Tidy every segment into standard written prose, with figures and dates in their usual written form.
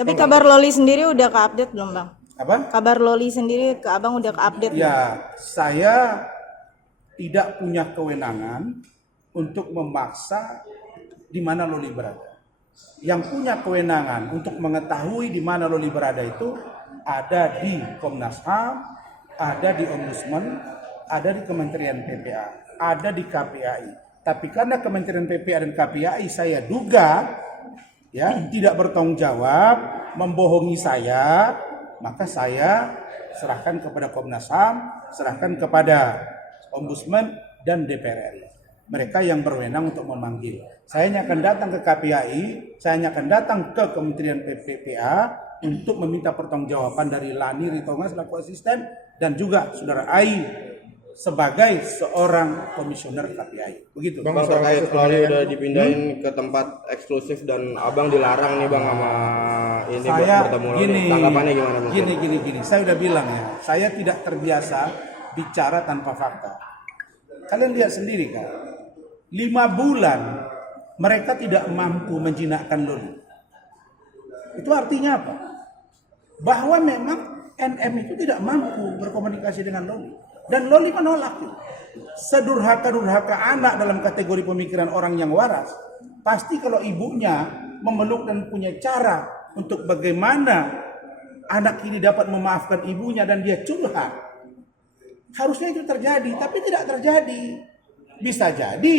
Tapi kabar Loli sendiri udah ke-update belum, Bang? Apa? Kabar Loli sendiri ke Abang udah ke-update belum? Ya, saya tidak punya kewenangan untuk memaksa di mana Loli berada. Yang punya kewenangan untuk mengetahui di mana Loli berada itu ada di Komnas HAM, ada di Ombudsman, ada di Kementerian PPA, ada di KPAI. Tapi karena Kementerian PPA dan KPAI saya duga ya tidak bertanggung jawab, membohongi saya, maka saya serahkan kepada Komnas HAM, serahkan kepada Ombudsman dan DPR RI. Mereka yang berwenang untuk memanggil. Saya hanya akan datang ke KPAI, saya hanya akan datang ke Kementerian PPA untuk meminta pertanggungjawaban dari Lani Ritonga selaku asisten dan juga Saudara Ai sebagai seorang komisioner KPAI. Begitu. Bang, terkait Loli udah dipindahin ke tempat eksklusif dan Abang dilarang nih Bang sama ini Saya bertemu Loli. gini, Tanggapannya gimana Bang? Gini. Saya udah bilang ya, saya tidak terbiasa bicara tanpa fakta. Kalian lihat sendiri kan, 5 bulan mereka tidak mampu menjinakkan Loli. Itu artinya apa? Bahwa memang NM itu tidak mampu berkomunikasi dengan Loli. Dan Loli menolak. Sedurhaka-durhaka anak dalam kategori pemikiran orang yang waras. Pasti kalau ibunya memeluk dan punya cara untuk bagaimana anak ini dapat memaafkan ibunya dan dia curhat. Harusnya itu terjadi, tapi tidak terjadi. Bisa jadi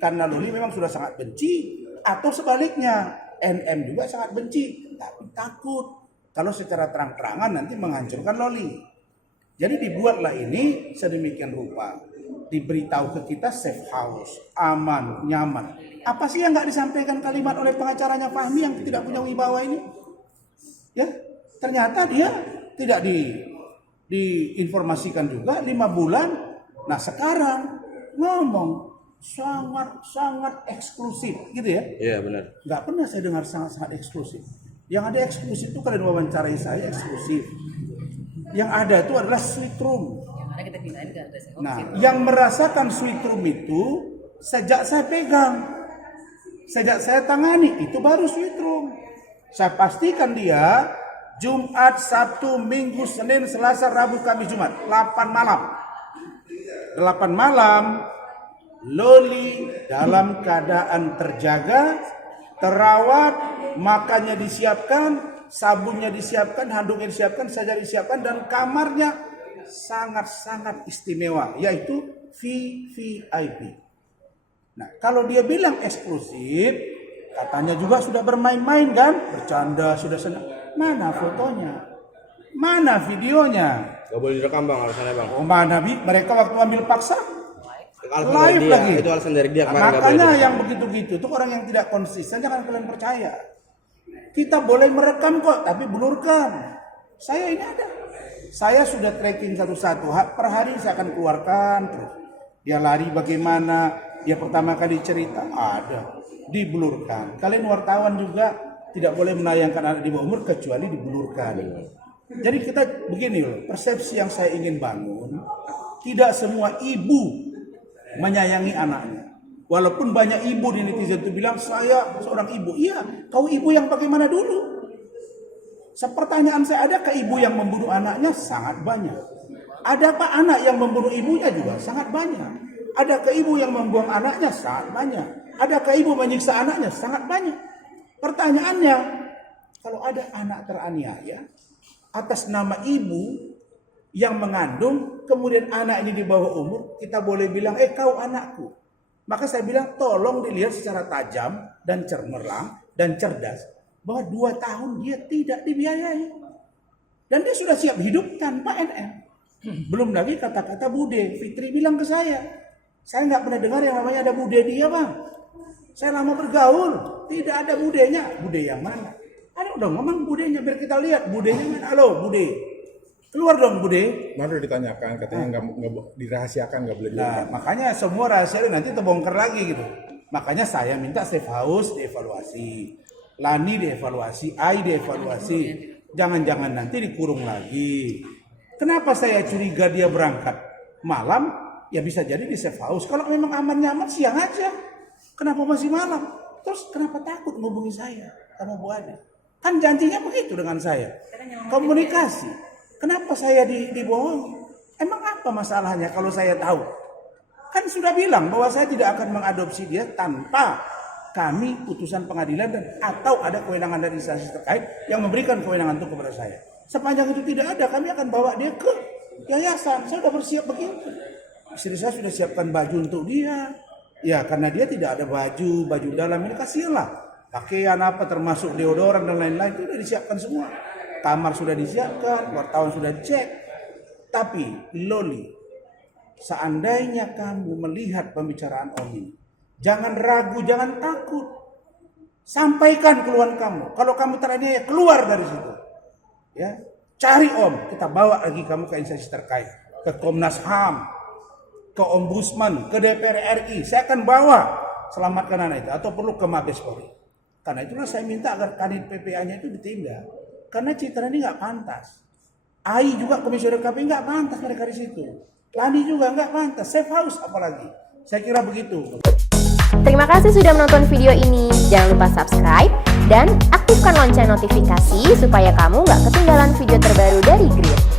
karena Loli memang sudah sangat benci, atau sebaliknya NM juga sangat benci, tapi takut kalau secara terang-terangan nanti menghancurkan Loli. Jadi dibuatlah ini sedemikian rupa, diberitahu ke kita safe house, aman, nyaman. Apa sih yang nggak disampaikan kalimat oleh pengacaranya Fahmi yang tidak punya wibawa ini? Ya, ternyata dia tidak diinformasikan juga 5 bulan. Nah sekarang ngomong sangat eksklusif gitu ya? Iya benar. Nggak pernah saya dengar sangat eksklusif. Yang ada eksklusif itu kalian wawancarai saya eksklusif. Yang ada itu adalah sweet room. Nah, yang merasakan sweet room itu sejak saya pegang, sejak saya tangani, itu baru sweet room. Saya pastikan dia Jumat, Sabtu, Minggu, Senin, Selasa, Rabu, Kamis, Jumat 8 malam. 8 malam Loli dalam keadaan terjaga, terawat, makannya disiapkan, sabunnya disiapkan, handuknya disiapkan, saja disiapkan, dan kamarnya sangat-sangat istimewa, yaitu VVIP. Nah, kalau dia bilang eksklusif, katanya juga sudah bermain-main kan, bercanda, sudah senang. Mana fotonya? Mana videonya? Gak boleh direkam Bang, alasannya Bang. Oh mana mereka waktu ambil paksa? Alasan Live dari dia, lagi. itu alasan dari dia. Makanya yang begitu-gitu itu orang yang tidak konsisten, jangan kalian percaya. Kita boleh merekam kok, tapi blurkan. Saya ini ada. Saya sudah tracking satu-satu. Per hari saya akan keluarkan terus. Dia lari bagaimana, dia pertama kali cerita, ada. Diblurkan. Kalian wartawan juga tidak boleh menayangkan anak di bawah umur kecuali diblurkan. Jadi kita begini loh, persepsi yang saya ingin bangun, tidak semua ibu menyayangi anaknya. Walaupun banyak ibu di netizen itu bilang saya seorang ibu. Iya, kau ibu yang bagaimana dulu? Pertanyaan saya, adakah ibu yang membunuh anaknya? Sangat banyak. Adakah anak yang membunuh ibunya? Juga sangat banyak. Adakah ibu yang membuang anaknya? Sangat banyak. Adakah ibu menyiksa anaknya? Sangat banyak. Pertanyaannya, kalau ada anak teraniaya atas nama ibu yang mengandung, kemudian anak ini di bawah umur, kita boleh bilang, kau anakku. Maka saya bilang tolong dilihat secara tajam dan cemerlang dan cerdas bahwa 2 tahun dia tidak dibiayai. Dan dia sudah siap hidup tanpa NM. Belum lagi kata-kata bude. Fitri bilang ke saya nggak pernah dengar yang namanya ada bude dia Bang. Saya lama bergaul, tidak ada budenya. Bude yang mana? Ada udah ngomong budenya biar kita lihat. Budenya mana? Halo bude. Keluar dong bude. Baru ditanyakan, katanya nggak dirahasiakan, nggak boleh Nah, makanya semua rahasia itu nanti terbongkar lagi gitu. Makanya saya minta safe house dievaluasi, Lani dievaluasi, Ai dievaluasi. Jangan-jangan nanti dikurung lagi. Kenapa saya curiga dia berangkat malam? Ya bisa jadi di safe house. Kalau memang aman nyaman siang aja. Kenapa masih malam? Terus kenapa takut ngubungi saya sama Bu Ade? Kan janjinya begitu dengan saya. Komunikasi. Kenapa saya dibohongi? Emang apa masalahnya kalau saya tahu? Kan sudah bilang bahwa saya tidak akan mengadopsi dia tanpa kami putusan pengadilan dan atau ada kewenangan dari instansi terkait yang memberikan kewenangan itu kepada saya. Sepanjang itu tidak ada, kami akan bawa dia ke yayasan. Saya sudah bersiap begitu. Istri saya sudah siapkan baju untuk dia. Ya karena dia tidak ada baju dalam ini kasihlah. Pakaian apa termasuk deodoran dan lain-lain itu sudah disiapkan semua. Kamar sudah disiapkan, wartawan sudah dicek. Tapi Loli, seandainya kamu melihat pembicaraan Om ini, jangan ragu, jangan takut. Sampaikan keluhan kamu. Kalau kamu teraniaya, keluar dari situ. Ya, cari Om, kita bawa lagi kamu ke instansi terkait, ke Komnas HAM, ke Ombudsman, ke DPR RI. Saya akan bawa selamatkan anak itu atau perlu ke Mabes Polri. Karena itulah saya minta agar Kanit PPA-nya itu ditindak. Karena Citra ini nggak pantas. AI juga komisioner KPI nggak pantas mereka di situ. Lani juga nggak pantas. Safe House apalagi. Saya kira begitu. Terima kasih sudah menonton video ini. Jangan lupa subscribe dan aktifkan lonceng notifikasi supaya kamu nggak ketinggalan video terbaru dari Grid.